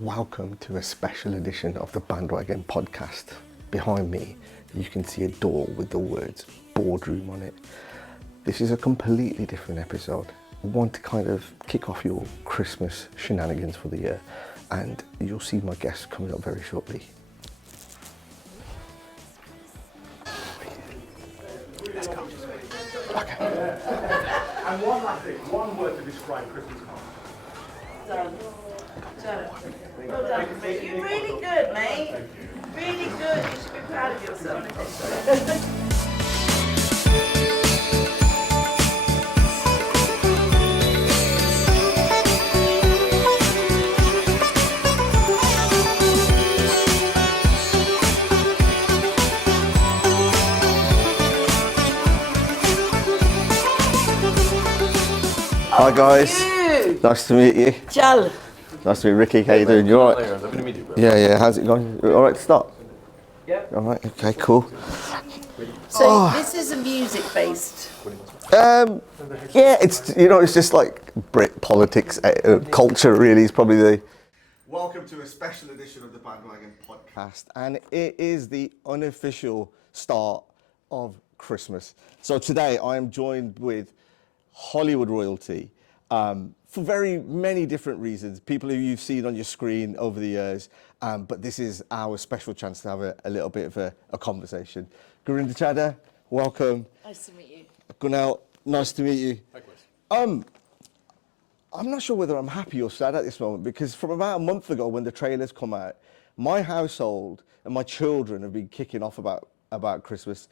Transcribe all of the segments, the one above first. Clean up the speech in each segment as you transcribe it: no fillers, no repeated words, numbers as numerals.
Welcome to a special edition of the Bhandwagon Podcast. Behind me, you can see a door with the words boardroom on it. This is a completely different episode. We want to kind of kick off your Christmas shenanigans for the year, and you'll see my guests coming up very shortly. Let's go. Okay. And one last thing, one word to describe Christmas cards. Done. Well done, mate. You're really good, mate. Really good. You should be proud of yourself. Hi guys. Nice to meet you. Chal. Nice to meet Ricky. How you doing? You all right? Lovely to meet you, bro. Yeah. How's it going? All right to start? Yeah. All right. Okay. Cool. So this is a music-based. Yeah. It's just like Brit politics, culture. Really, is probably the. Welcome to a special edition of the Bhandwagon Podcast, and it is the unofficial start of Christmas. So today I am joined with Hollywood royalty. For very many different reasons, people who you've seen on your screen over the years, but this is our special chance to have a little bit of a conversation. Gurinder Chadha, welcome. Nice to meet you. Kunal, nice to meet you. Likewise. I'm not sure whether I'm happy or sad at this moment, because from about a month ago when the trailers come out, my household and my children have been kicking off about Christmas.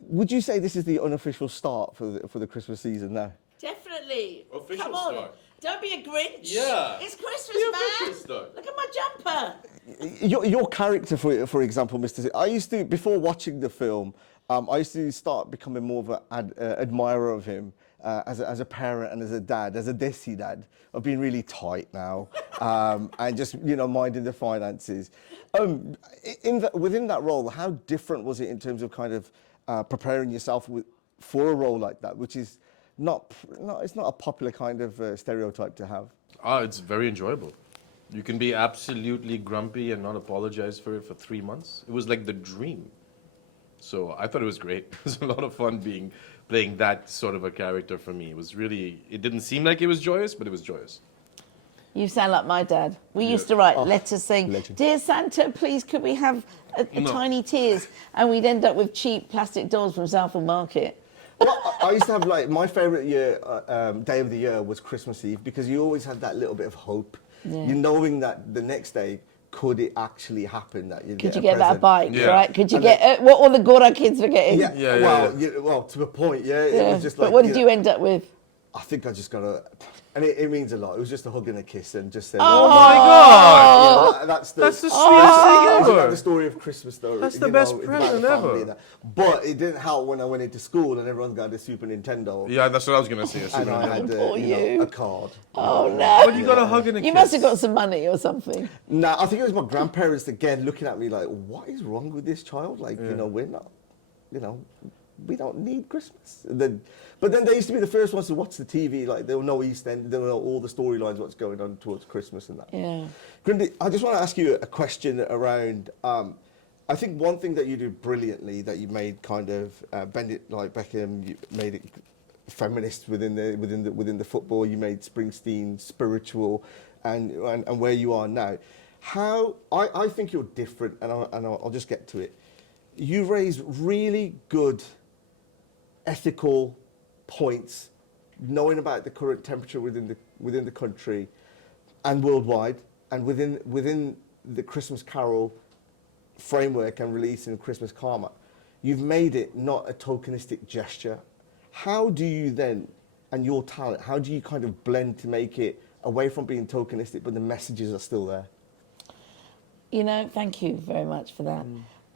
Would you say this is the unofficial start for the Christmas season now? Definitely. Official Come on. start. Don't be a Grinch. Yeah. It's Christmas, The man. official start. Look at my jumper. Your character, for example, Mr. I used to, before watching the film, I used to start becoming more of an admirer of him as a parent and as a dad, as a desi dad. I've been really tight now, and just minding the finances. Within that role, how different was it in terms of kind of preparing yourself for a role like that, which is it's not a popular kind of stereotype to have? It's very enjoyable. You can be absolutely grumpy and not apologize for it for 3 months. It was like the dream. So I thought it was great. It was a lot of fun playing that sort of a character for me. It didn't seem like it was joyous, but it was joyous. You sound like my dad. We used to write letters saying, legend. "Dear Santa, please could we have a tiny tears?" And we'd end up with cheap plastic dolls from Southall Market. Well, I used to have my favourite day of the year was Christmas Eve, because you always had that little bit of hope. Yeah. You knowing that the next day, could it actually happen that you'd Could you get get that bike, Yeah. right? Could you And get what all the Gora kids were getting? Yeah. Well, to a point, yeah. It was just like, but what did you end up with? I think I just got a, and it means a lot. It was just a hug and a kiss, and just saying, Oh my God! That's the That's the sweetest Isn't thing that ever. the story of Christmas, though? That's the best it's about present the family ever. and that. But it didn't help when I went into school and everyone got a Super Nintendo. Yeah, that's what I was gonna say. And I had Poor you. a card. Oh no! But you got a hug and a kiss. You must have got some money or something. No, I think it was my grandparents again looking at me like, what is wrong with this child? Like, we're not, we don't need Christmas. But then they used to be the first ones to watch the TV. Like, they'll know East End, they'll know all the storylines, what's going on towards Christmas and that. Yeah. Grindy, I just want to ask you a question around, I think one thing that you do brilliantly, that you made kind of, bend it like Beckham, you made it feminist within the football, you made Springsteen spiritual, and where you are now. I think you're different, and I'll just get to it. You raise really good ethical points, knowing about the current temperature within the country and worldwide, and within the Christmas Carol framework and releasing Christmas Karma. You've made it not a tokenistic gesture. How do you then, and your talent, how do you kind of blend to make it away from being tokenistic, but the messages are still there? Thank you very much for that.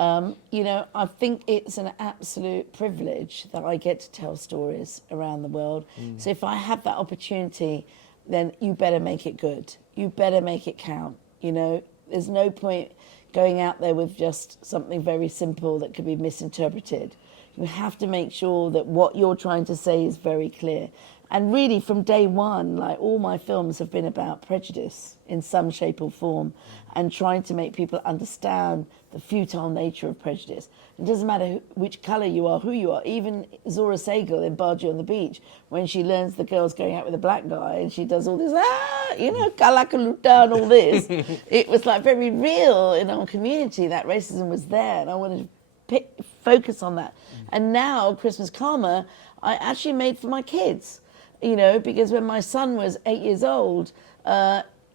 I think it's an absolute privilege that I get to tell stories around the world. So if I have that opportunity, then you better make it good. You better make it count. There's no point going out there with just something very simple that could be misinterpreted. You have to make sure that what you're trying to say is very clear. And really, from day one, like all my films have been about prejudice in some shape or form, and trying to make people understand the futile nature of prejudice. It doesn't matter which colour you are, who you are. Even Zora Segal in Bargee on the Beach, when she learns the girl's going out with a black guy and she does all this, kalakaluta and all this, it was like very real in our community. That racism was there, and I wanted to focus on that. And now Christmas Karma, I actually made for my kids, because when my son was 8 years old,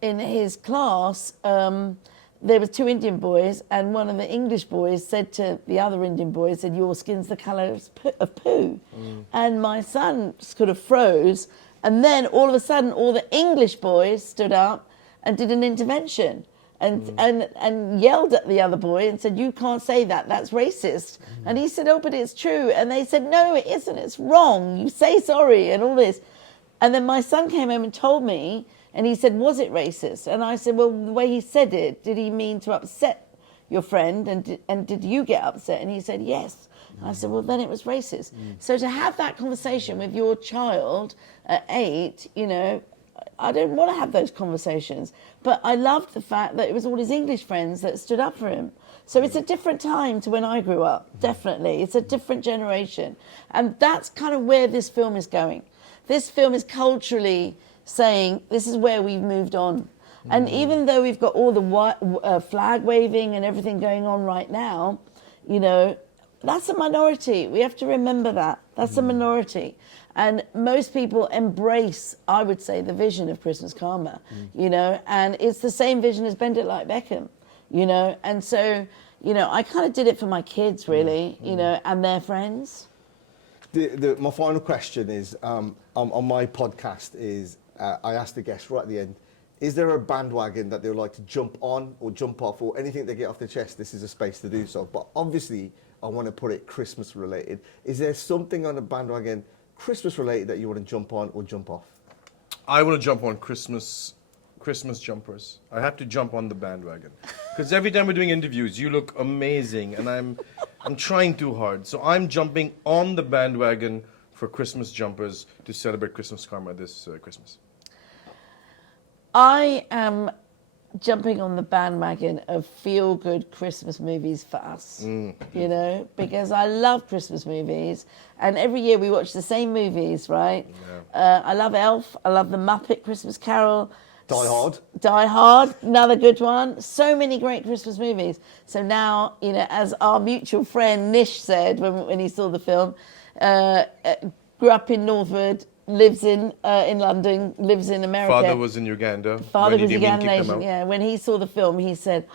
in his class, there were 2 Indian boys, and one of the English boys said to the other Indian boy, said, "Your skin's the colour of poo." And my son sort of froze, and then all of a sudden all the English boys stood up and did an intervention and yelled at the other boy and said, "You can't say that, that's racist." And he said, "Oh, but it's true." And they said, "No, it isn't, it's wrong, you say sorry," and all this. And then my son came home and told me, and he said, "Was it racist?" And I said, "Well, the way he said it, did he mean to upset your friend? And did you get upset?" And he said, "Yes." And I said, "Well, then it was racist." So to have that conversation with your child at 8, I don't want to have those conversations. But I loved the fact that it was all his English friends that stood up for him. So it's a different time to when I grew up, definitely. It's a different generation. And that's kind of where this film is going. This film is culturally saying this is where we've moved on. And even though we've got all the flag waving and everything going on right now, that's a minority. We have to remember that. That's a minority. And most people embrace, I would say, the vision of Christmas Karma, and it's the same vision as Bend It Like Beckham, And so, I kind of did it for my kids, really, and their friends. My final question is, on my podcast is, I asked the guests right at the end, is there a bandwagon that they would like to jump on or jump off, or anything they get off their chest? This is a space to do so. But obviously, I want to put it Christmas related. Is there something on the bandwagon Christmas related that you want to jump on or jump off? I want to jump on Christmas jumpers. I have to jump on the bandwagon. Because every time we're doing interviews, you look amazing, and I'm trying too hard. So I'm jumping on the bandwagon for Christmas jumpers to celebrate Christmas Karma this Christmas. I am jumping on the bandwagon of feel-good Christmas movies for us, because I love Christmas movies, and every year we watch the same movies, right? Yeah. I love Elf, I love The Muppet Christmas Carol. Die Hard, another good one. So many great Christmas movies. So now, as our mutual friend Nish said when he saw the film, grew up in Northwood, lives in London, lives in America. Father was in Uganda. Father was Ugandan, yeah. When he saw the film, he said,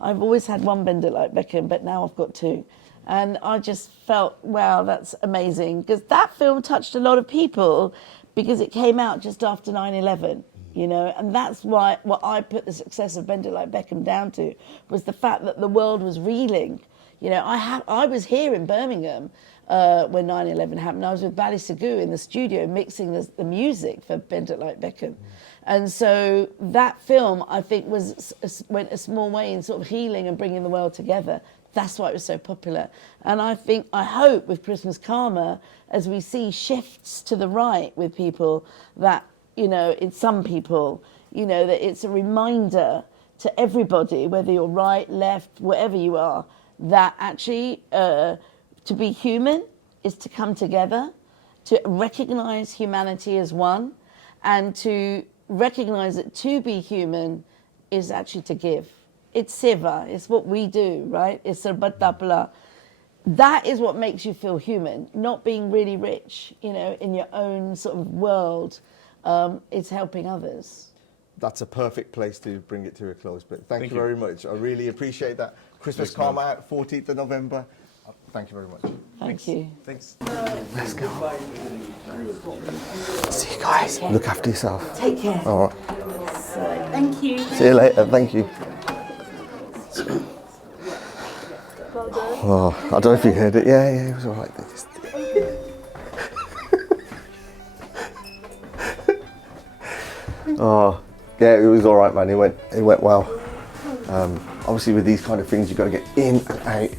"I've always had one Bend It Like Beckham, but now I've got 2. And I just felt, wow, that's amazing. Because that film touched a lot of people because it came out just after 9/11. And that's why what I put the success of Bend It Like Beckham down to was the fact that the world was reeling. I was here in Birmingham when 9/11 happened. I was with Bally Sagoo in the studio mixing the music for Bend It Like Beckham. And so that film, I think, went a small way in sort of healing and bringing the world together. That's why it was so popular. And I hope with Christmas Karma, as we see shifts to the right with people, that it's some people, that it's a reminder to everybody, whether you're right, left, wherever you are, that actually to be human is to come together, to recognize humanity as one, and to recognize that to be human is actually to give. It's seva, it's what we do, right? It's sarbatapla. That is what makes you feel human, not being really rich, in your own sort of world. It's helping others. That's a perfect place to bring it to a close. But thank you very much. I really appreciate that. Christmas Karma out 14th of November. Thank you very much. Thank you. Thanks. Let's go. See you guys. Look after yourself. Take care. All right. Thank you. See you later. Thank you. Oh, I don't know if you heard it. Yeah, it was all right. Oh, yeah, it was all right, man. It went well. Obviously, with these kind of things, you've got to get in and out.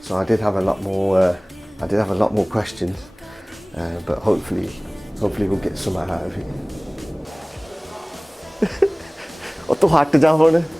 So I did have a lot more. Questions, but hopefully, Hopefully we'll get some out of it. 어또 하트 잡아네.